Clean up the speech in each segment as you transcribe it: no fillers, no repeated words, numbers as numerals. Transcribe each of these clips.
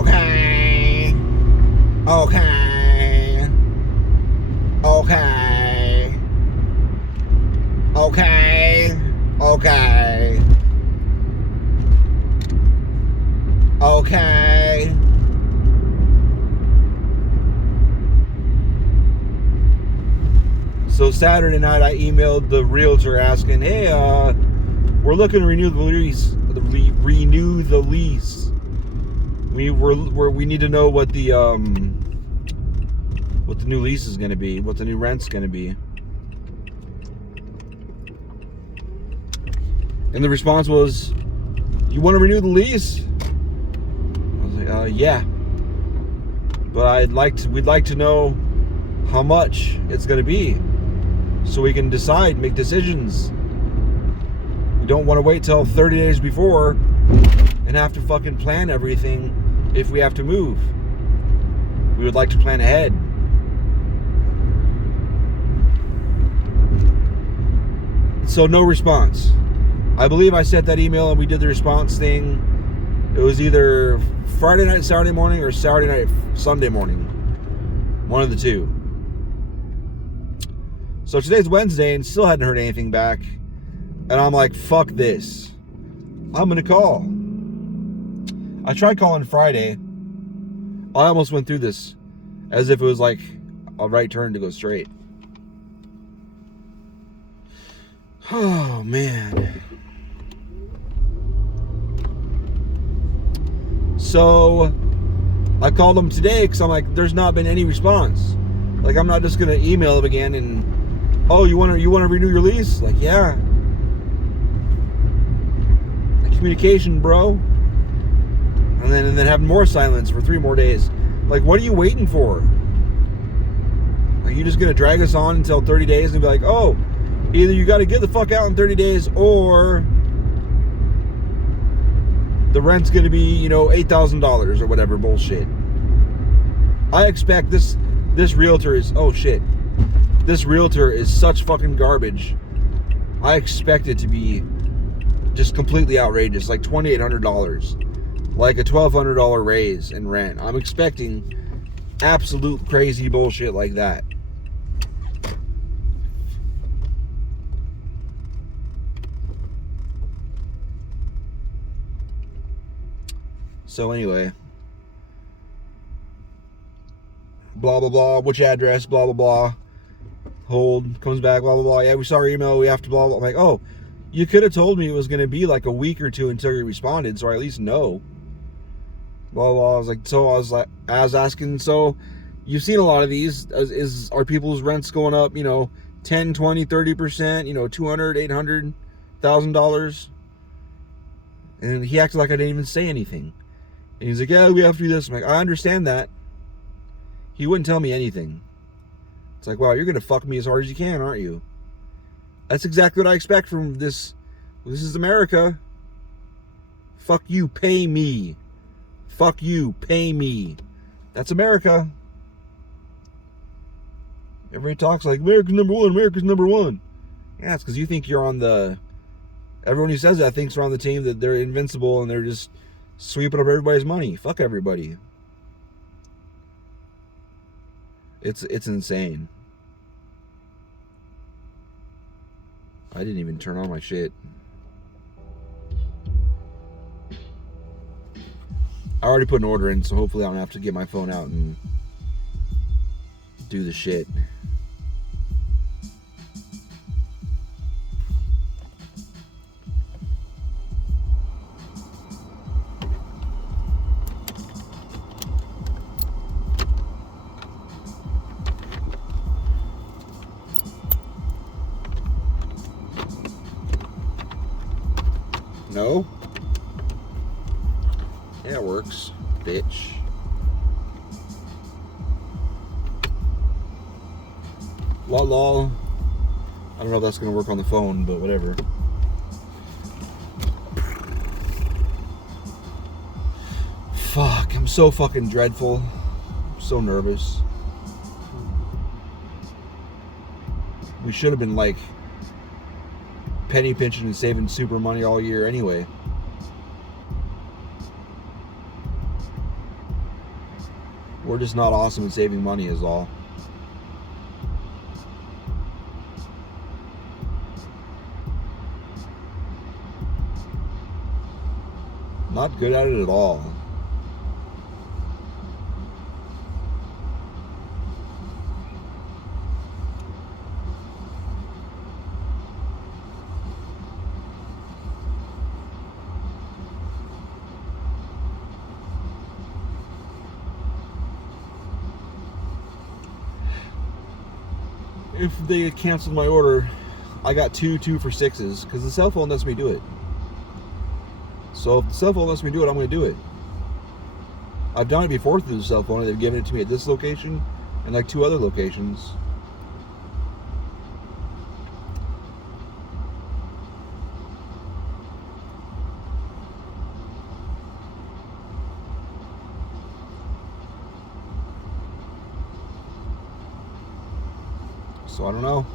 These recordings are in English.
Okay. Okay. Okay. Okay. Okay. Okay. So Saturday night, I emailed the realtor asking, "Hey, we're looking to renew the lease. Renew the lease. We need to know what the new lease is going to be, what the new rent's going to be." And the response was, "You want to renew the lease?" I was like, "Yeah, but we'd like to know how much it's going to be, so we can make decisions. We don't want to wait till 30 days before and have to fucking plan everything if we have to move. We would like to plan ahead." So no response. I believe I sent that email and we did the response thing. It was either Friday night, Saturday morning, or Saturday night, Sunday morning. One of the two. So today's Wednesday and still hadn't heard anything back. And I'm like, fuck this. I'm going to call. I tried calling Friday. I almost went through this as if it was like a right turn to go straight. Oh, man. So I called them today because I'm like, there's not been any response. Like, I'm not just going to email them again and, "Oh, you want to renew your lease?" Like, yeah. Communication, bro. And then have more silence for 3 more days. Like, what are you waiting for? Are you just going to drag us on until 30 days and be like, "Oh, either you got to get the fuck out in 30 days or the rent's going to be, $8,000 or whatever bullshit." I expect this realtor is, oh shit. This realtor is such fucking garbage. I expect it to be just completely outrageous, like $2,800, like a $1,200 raise in rent. I'm expecting absolute crazy bullshit like that. So anyway, blah blah blah, which address, blah blah blah, hold, comes back, blah blah blah, yeah, we saw your email, we have to blah blah. I'm like, oh, you could have told me it was going to be like a week or two until you responded, so I at least know. Blah blah. I was asking, so you've seen a lot of these. Are people's rents going up, 10, 20, 30%, $200,000, $800,000? And he acted like I didn't even say anything. And he's like, "Yeah, we have to do this." I'm like, I understand that. He wouldn't tell me anything. It's like, wow, you're going to fuck me as hard as you can, aren't you? That's exactly what I expect from this. This is America. Fuck you, pay me. Fuck you, pay me. That's America. Everybody talks like America's number one, America's number one. Yeah, it's because you think you're on the... Everyone who says that thinks they're on the team, that they're invincible and they're just sweeping up everybody's money. Fuck everybody. It's insane. I didn't even turn on my shit. I already put an order in, so hopefully I don't have to get my phone out and do the shit. No? Yeah, it works, bitch. Lol. I don't know if that's gonna work on the phone, but whatever. Fuck, I'm so fucking dreadful. I'm so nervous. We should have been like penny pinching and saving super money all year anyway. We're just not awesome at saving money is all. Not good at it at all. If they canceled my order, I got two 2-for-6s because the cell phone lets me do it. So if the cell phone lets me do it, I'm going to do it. I've done it before through the cell phone, and they've given it to me at this location and like 2 other locations. So I don't know.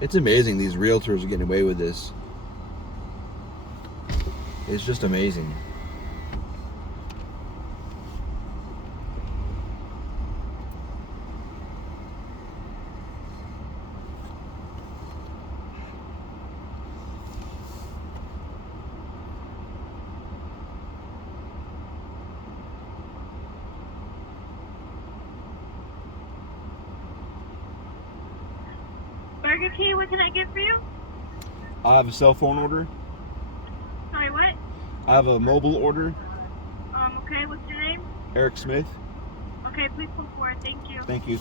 It's amazing these realtors are getting away with this. It's just amazing. Burger King, what can I get for you? I have a cell phone order. Sorry, what? I have a mobile order. Okay, what's your name? Eric Smith. Okay, please come forward. Thank you. Thank you.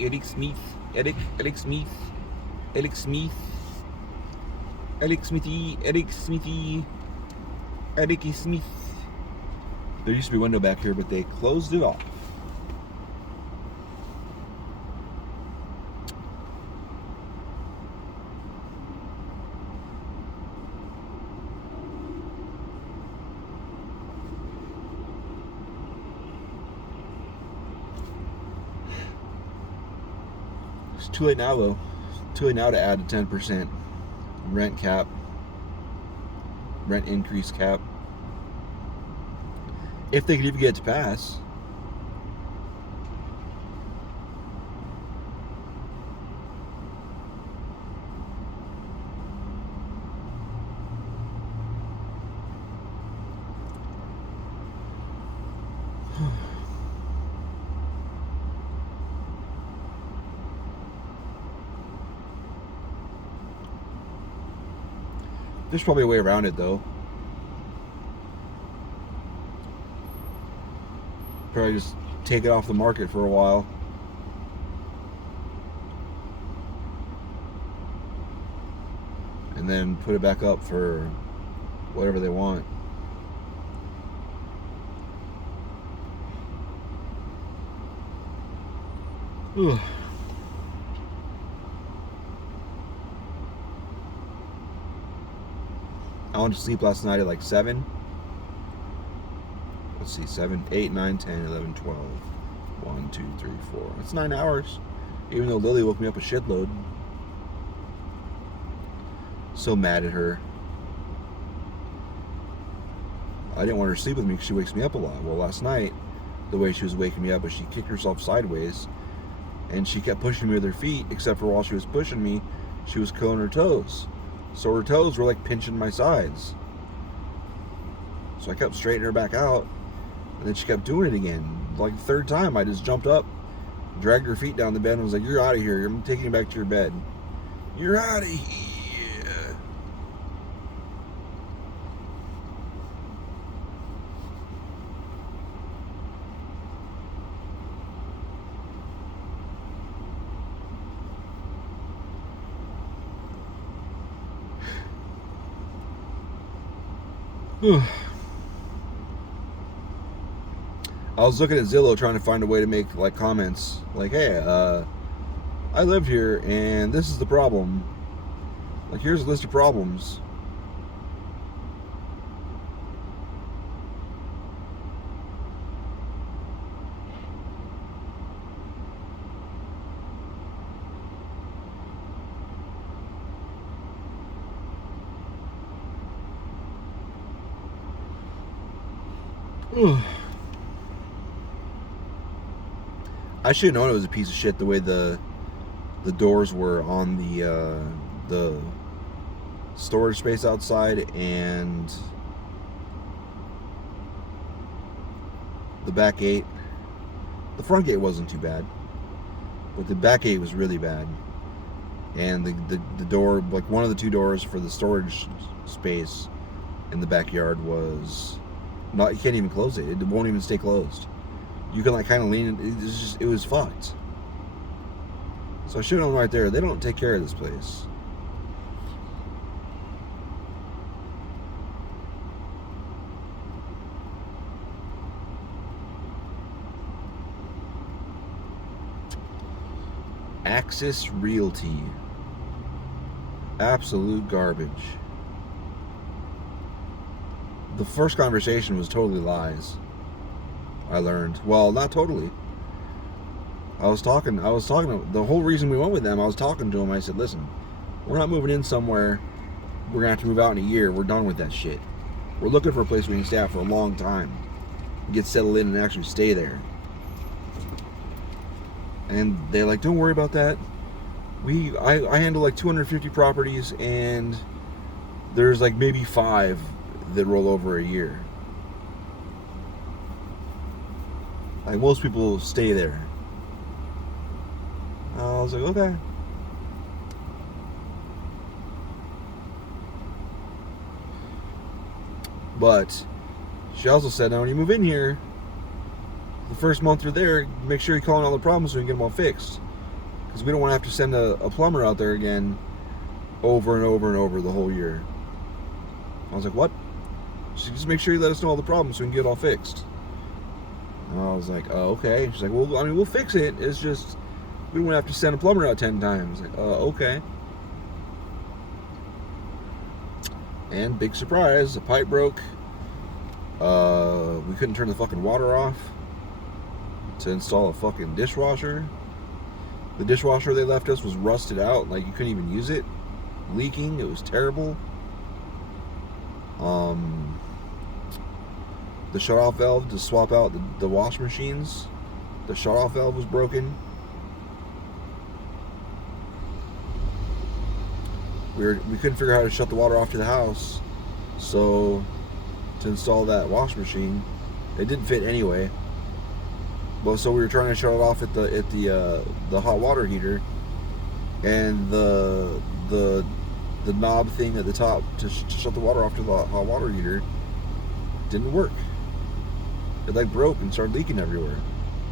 Eric Smith. Eric Smith. Eric Smith. Eric Smithy. Eric Smithy. Eric Smith. There used to be a window back here, but they closed it off. It's too late now, though. Too late now to add a 10% rent cap, rent increase cap. If they could even get it to pass. There's probably a way around it, though. Probably just take it off the market for a while. And then put it back up for whatever they want. Ugh. I went to sleep last night at like 7. Let's see, 7, 8, 9, 10, 11, 12. 1, 2, 3, 4. That's 9 hours. Even though Lily woke me up a shitload. So mad at her. I didn't want her to sleep with me because she wakes me up a lot. Well, last night, the way she was waking me up is she kicked herself sideways. And she kept pushing me with her feet, except for while she was pushing me, she was curling her toes. So her toes were like pinching my sides. So I kept straightening her back out. And then she kept doing it again. Like the third time, I just jumped up, dragged her feet down the bed, and was like, "You're out of here. I'm taking you back to your bed. You're out of here." I was looking at Zillow trying to find a way to make like comments like, hey, I live here and this is the problem. Like, here's a list of problems. I should have known it was a piece of shit the way the doors were on the storage space outside and the back gate. The front gate wasn't too bad, but the back gate was really bad. And the door, like one of the two doors for the storage space in the backyard was not, you can't even close it. It won't even stay closed. You can like kind of lean it. It was fucked. So I should have known right there. They don't take care of this place. Axis Realty. Absolute garbage. The first conversation was totally lies. I learned. Well, not totally. I was talking to, the whole reason we went with them, I was talking to them. I said, listen, we're not moving in somewhere. We're going to have to move out in a year. We're done with that shit. We're looking for a place we can stay at for a long time. Get settled in and actually stay there. And they're like, don't worry about that. I handle like 250 properties and there's like maybe 5 that roll over a year. Like most people stay there. I was like, okay. But she also said, now when you move in here, the first month you're there, make sure you call in all the problems so we can get them all fixed. Because we don't want to have to send a plumber out there again over and over and over the whole year. I was like, what? She just make sure you let us know all the problems so we can get it all fixed. And I was like, oh, okay. She's like, well, I mean, we'll fix it. It's just, we don't have to send a plumber out 10 times. Like, okay. And big surprise, the pipe broke. We couldn't turn the fucking water off to install a fucking dishwasher. The dishwasher they left us was rusted out. Like, you couldn't even use it. Leaking. It was terrible. The shutoff valve to swap out the wash machines, the shutoff valve was broken. We couldn't figure out how to shut the water off to the house, so to install that wash machine, it didn't fit anyway. Well, so we were trying to shut it off at the hot water heater, and the knob thing at the top to shut the water off to the hot water heater didn't work. It like broke and started leaking everywhere.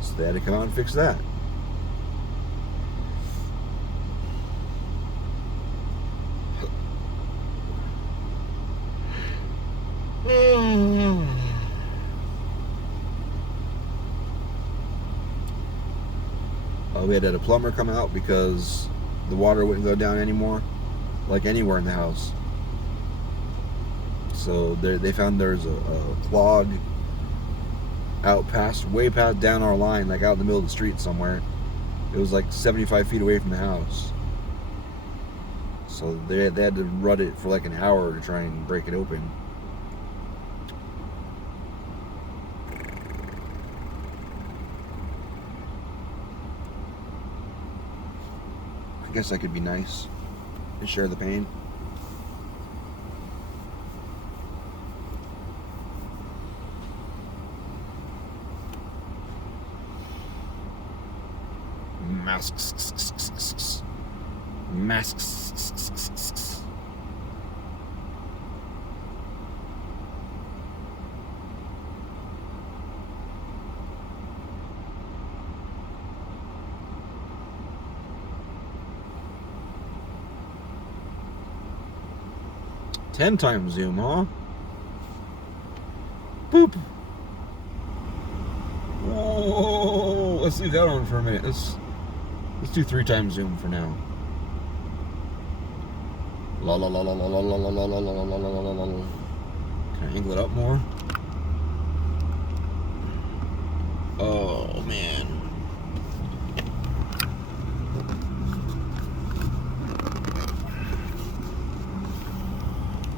So they had to come out and fix that. We had to have a plumber come out because the water wouldn't go down anymore, like anywhere in the house. So they found there's a clog way past down our line, like out in the middle of the street somewhere. It was like 75 feet away from the house. So they had to run it for like an hour to try and break it open. I guess that could be nice to share the pain. Masks. 10 times zoom, huh? Boop. Whoa, let's leave that on for a minute. Let's do 3 times zoom for now. La la la la la la la la la la la la la la la. Can I angle it up more? Oh man.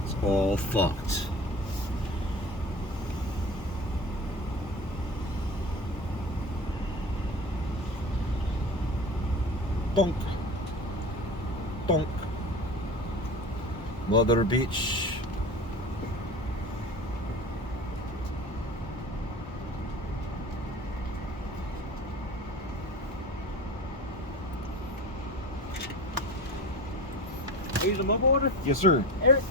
It's all fucked. Bonk. Bonk. Mother Beach. Here's the mug order. Yes, sir. Eric.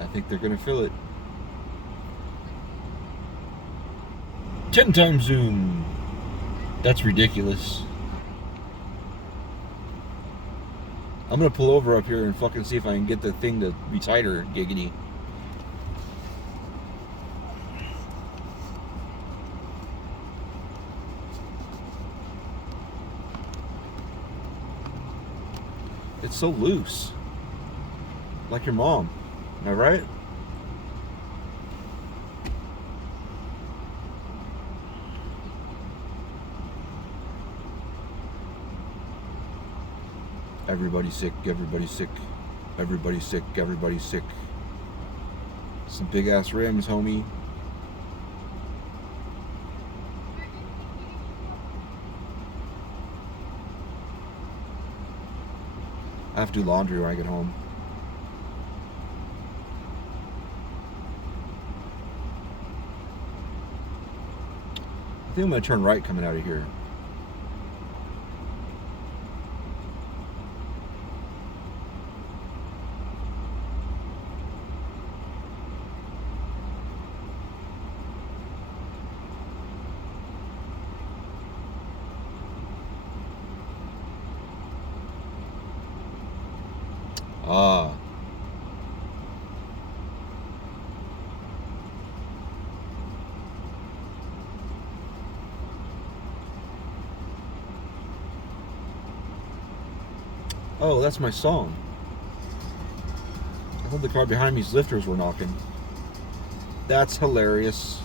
I think they're gonna fill it. 10 times zoom. That's ridiculous. I'm gonna pull over up here and fucking see if I can get the thing to be tighter, giggity. It's so loose. Like your mom. Am I right? Everybody's sick, everybody's sick, everybody's sick, everybody's sick. Some big ass rims, homie. I have to do laundry when I get home. I think I'm gonna turn right coming out of here. Ah. Oh, that's my song. I thought the car behind me's lifters were knocking. That's hilarious.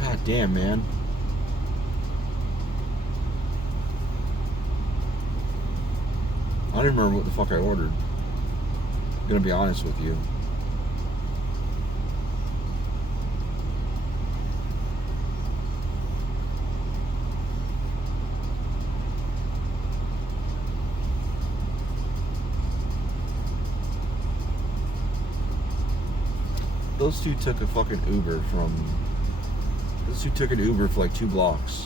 God damn, man. I don't even remember what the fuck I ordered. I'm gonna be honest with you. Those two took a fucking Uber from... Those two took an Uber for like 2 blocks.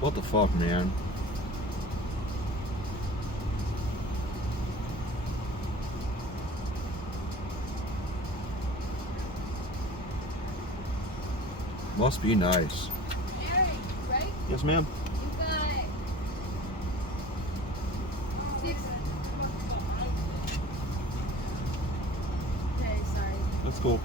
What the fuck, man? Must be nice. Eric, right? Yes, ma'am. You got 6. Okay, sorry. That's cool.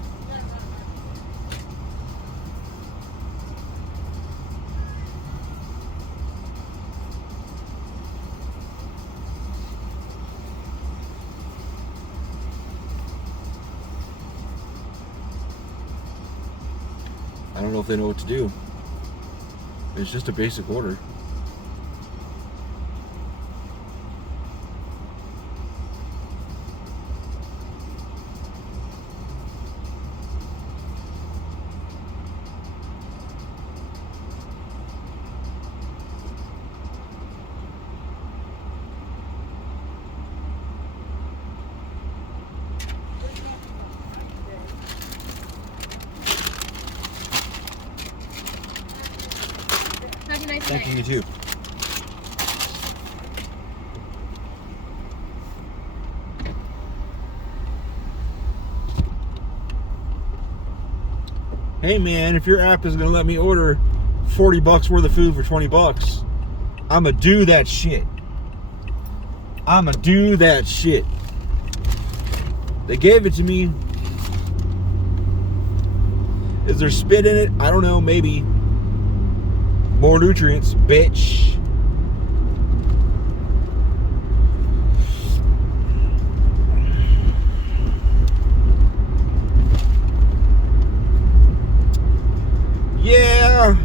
I don't know if they know what to do. It's just a basic order. Thank you, you too. Hey man, if your app is gonna let me order $40 worth of food for $20, I'ma do that shit. I'ma do that shit. They gave it to me. Is there spit in it? I don't know, maybe. More nutrients, bitch. Yeah.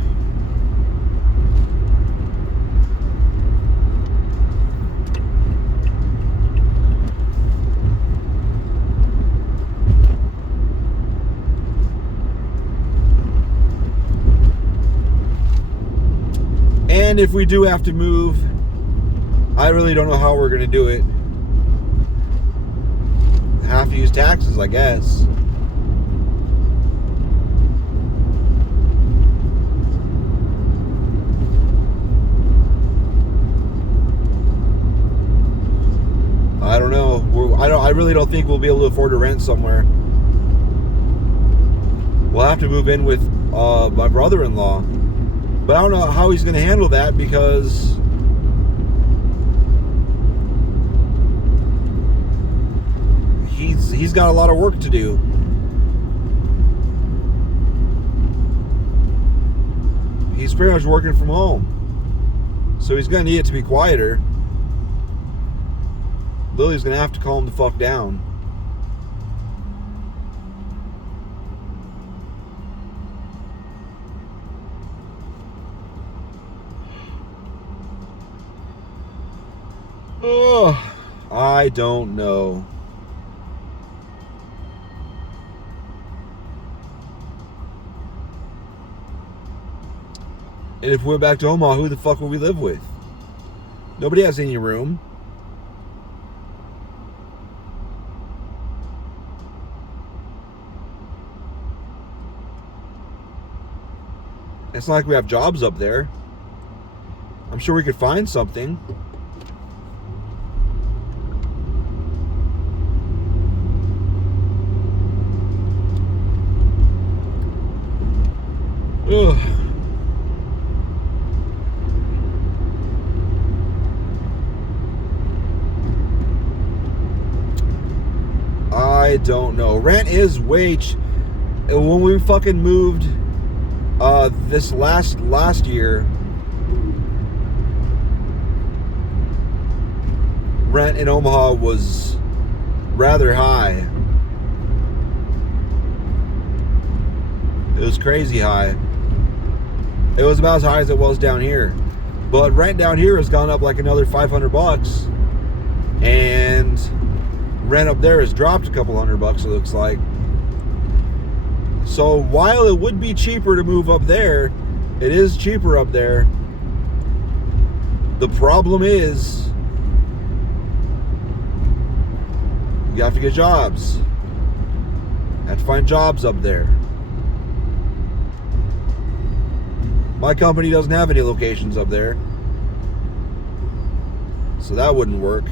And if we do have to move, I really don't know how we're going to do it. Have to use taxes, I guess. I don't know. I really don't think we'll be able to afford to rent somewhere. We'll have to move in with my brother-in-law. But I don't know how he's going to handle that because he's got a lot of work to do. He's pretty much working from home. So he's going to need it to be quieter. Lily's going to have to calm the fuck down. Oh, I don't know. And if we went back to Omaha, who the fuck would we live with? Nobody has any room. It's not like we have jobs up there. I'm sure we could find something. Ugh. I don't know. Rent is way when we fucking moved this last year, rent in Omaha was rather high. It was crazy high. It was about as high as it was down here. But rent down here has gone up like another $500. And rent up there has dropped a couple $100, it looks like. So while it would be cheaper to move up there, it is cheaper up there. The problem is you have to get jobs. You have to find jobs up there. My company doesn't have any locations up there, so that wouldn't work.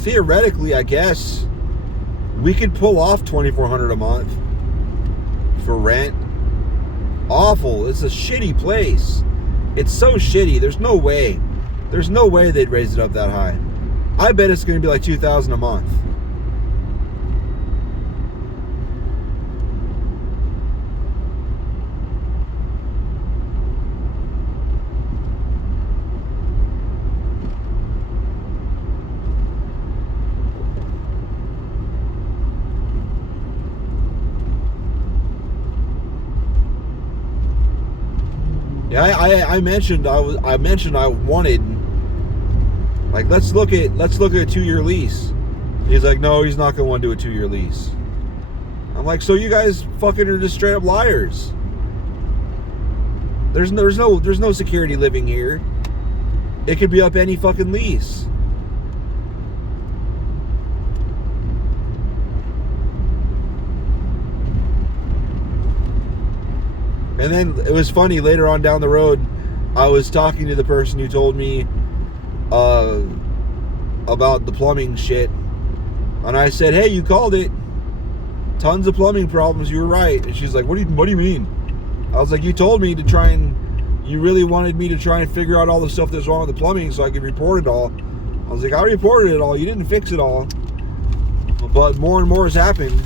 Theoretically, I guess we could pull off $2,400 a month for rent. Awful. It's a shitty place. It's so shitty. There's no way they'd raise it up that high. I bet it's going to be like $2,000 a month. Yeah, I mentioned I wanted, like, let's look at a 2-year lease. He's like, no, he's not going to want to do a 2-year lease. I'm like, so you guys fucking are just straight up liars. There's no security living here. It could be up any fucking lease. And then it was funny, later on down the road, I was talking to the person who told me about the plumbing shit. And I said, hey, you called it. Tons of plumbing problems, you were right. And she's like, what do you mean? I was like, you told me to try and, you really wanted me to try and figure out all the stuff that's wrong with the plumbing so I could report it all. I was like, I reported it all, you didn't fix it all. But more and more has happened.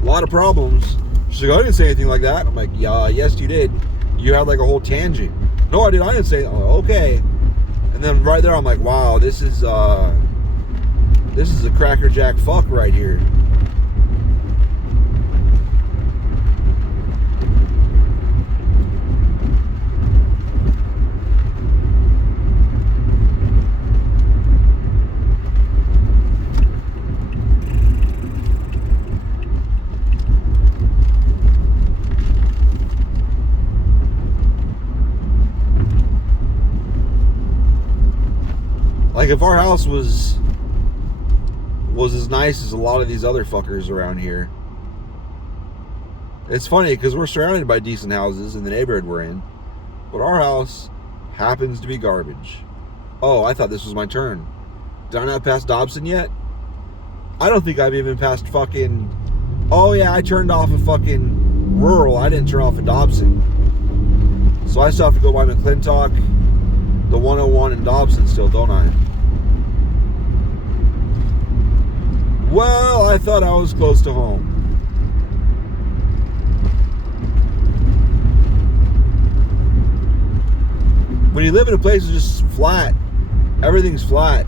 A lot of problems. She's like, I didn't say anything like that. I'm like, yeah, yes, you did. You had like a whole tangent. No, I didn't say it. Oh, okay. And then right there, I'm like, wow, this is a crackerjack fuck right here. Like if our house was as nice as a lot of these other fuckers around here. It's funny because we're surrounded by decent houses in the neighborhood we're in, but our house happens to be garbage. Oh, I thought this was my turn. Did I not pass Dobson yet? I don't think I've even passed fucking... Oh yeah, I turned off a fucking rural. I didn't turn off a Dobson. So I still have to go by McClintock, the 101 and Dobson still, don't I? Well, I thought I was close to home. When you live in a place that's just flat, everything's flat,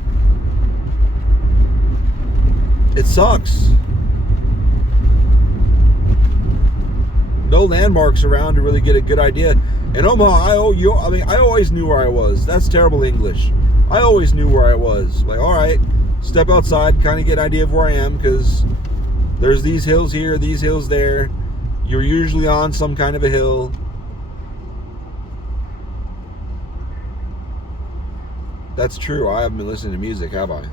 it sucks. No landmarks around to really get a good idea. In Omaha, I always knew where I was. That's terrible English. I always knew where I was. Like, all right, step outside, kind of get an idea of where I am, because there's these hills here, these hills there. You're usually on some kind of a hill. That's true. I haven't been listening to music, have I?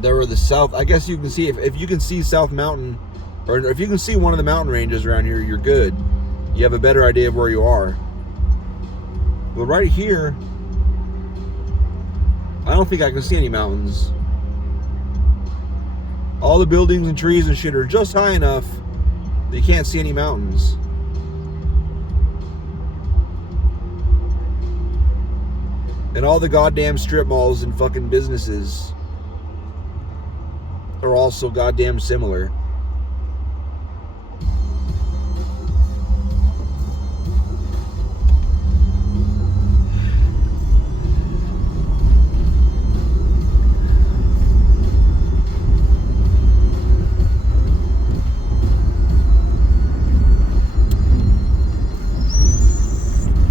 There were the south. I guess you can see if you can see South Mountain, or if you can see one of the mountain ranges around here, you're good. You have a better idea of where you are. But right here, I don't think I can see any mountains. All the buildings and trees and shit are just high enough that you can't see any mountains. And all the goddamn strip malls and fucking businesses are all so goddamn similar.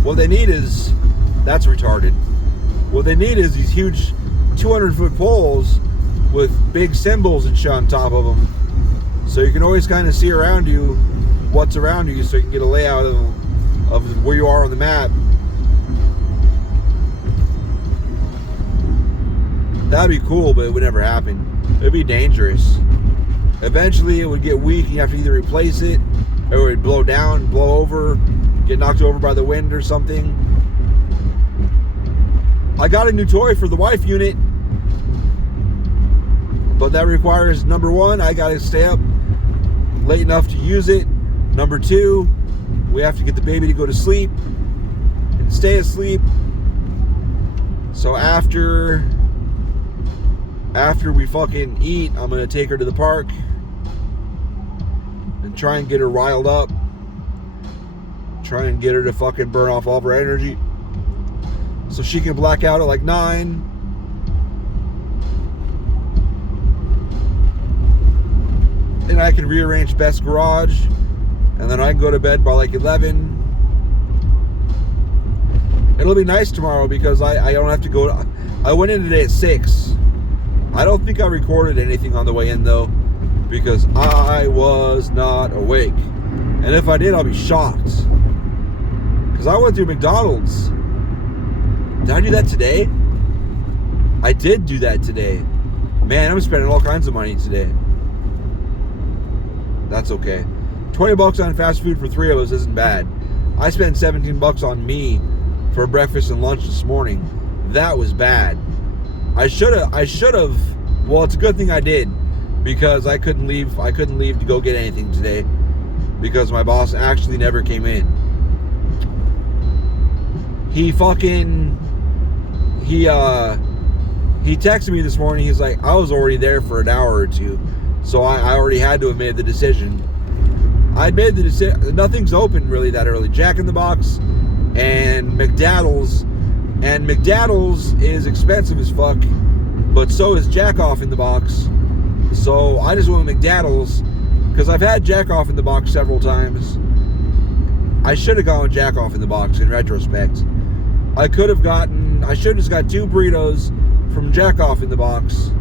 What they need is, that's retarded. What they need is these huge 200-foot poles with big symbols and shit on top of them, so you can always kind of see around you what's around you, so you can get a layout of where you are on the map. That'd be cool, but it would never happen. It'd be dangerous. Eventually it would get weak and you have to either replace it, or it would blow down, blow over, get knocked over by the wind or something. I got a new toy for the wife unit, but that requires, number one, I gotta stay up late enough to use it. Number two, we have to get the baby to go to sleep and stay asleep. So after we fucking eat, I'm gonna take her to the park and try and get her riled up. Try and get her to fucking burn off all of her energy so she can black out at like 9. And I can rearrange Beth's garage, and then I can go to bed by like 11. It'll be nice tomorrow because I don't have to go. I went in today at 6. I don't think I recorded anything on the way in though, because I was not awake. And if I did, I'll be shocked. Because I went through McDonald's. Did I do that today? I did do that today. Man, I'm spending all kinds of money today. That's okay. $20 on fast food for 3 of us isn't bad. I spent $17 on me for breakfast and lunch this morning. That was bad. I should have. Well, it's a good thing I did, because I couldn't leave to go get anything today because my boss actually never came in. He texted me this morning. He's like, I was already there for an hour or two, so I already had to have made the decision. I'd made the decision. Nothing's open really that early. Jack in the Box and McDonald's is expensive as fuck, but so is Jack Off in the Box. So I just went with McDonald's because I've had Jack Off in the Box several times. I should have gone with Jack Off in the Box in retrospect. I should have just got 2 burritos from Jack Off in the Box,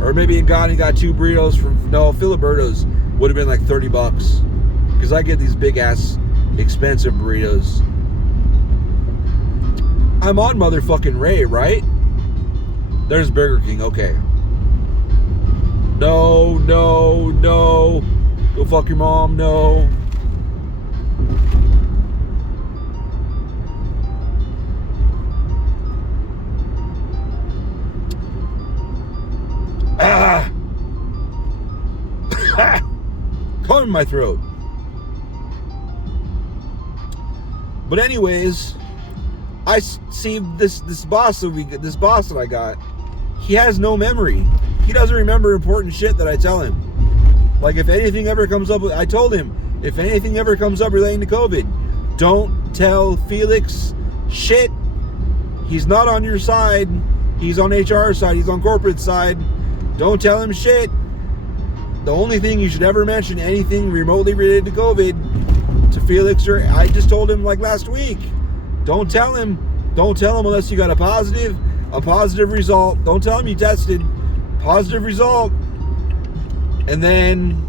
or maybe got 2 burritos from Filiberto's would have been like $30 because I get these big ass expensive burritos. I'm on motherfucking Ray, right? There's Burger King. Okay. No. Go fuck your mom. No. Coming in my throat. But anyways, I see this boss that I got. He has no memory. He doesn't remember important shit that I tell him. Like if anything ever comes up, I told him if anything ever comes up relating to COVID, don't tell Felix shit. He's not on your side. He's on HR side. He's on corporate side. Don't tell him shit. The only thing you should ever mention anything remotely related to COVID to Felix, or I just told him like last week. Don't tell him unless you got a positive result. Don't tell him you tested. Positive result. And then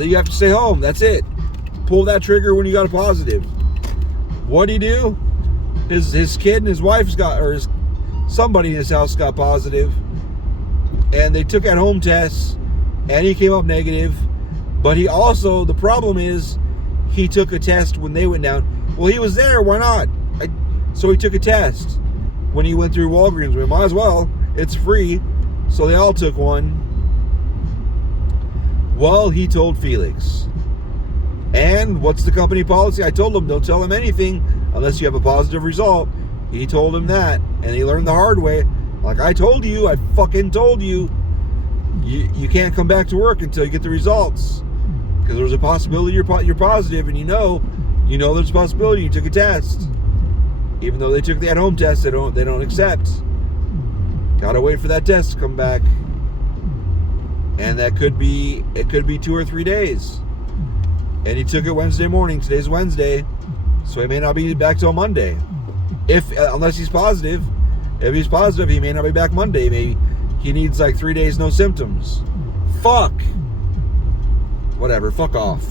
you have to stay home. That's it. Pull that trigger when you got a positive. What'd he do? His kid and his wife's got, or somebody in his house got positive. And they took at home tests and he came up negative. But he also, the problem is he took a test when they went down. Well, he was there. Why not? So he took a test when he went through Walgreens. We might as well. It's free. So they all took one. Well, he told Felix. And what's the company policy? I told him, don't tell him anything unless you have a positive result. He told him that. And he learned the hard way. Like I told you, I fucking told you. You can't come back to work until you get the results. Because there's a possibility you're positive, and you know there's a possibility you took a test. Even though they took the at-home test, they don't accept. Gotta wait for that test to come back. And it could be 2 or 3 days. And he took it Wednesday morning. Today's Wednesday, so he may not be back till Monday. Unless he's positive. If he's positive, he may not be back Monday. Maybe he needs like 3 days, no symptoms. Fuck. Whatever, fuck off.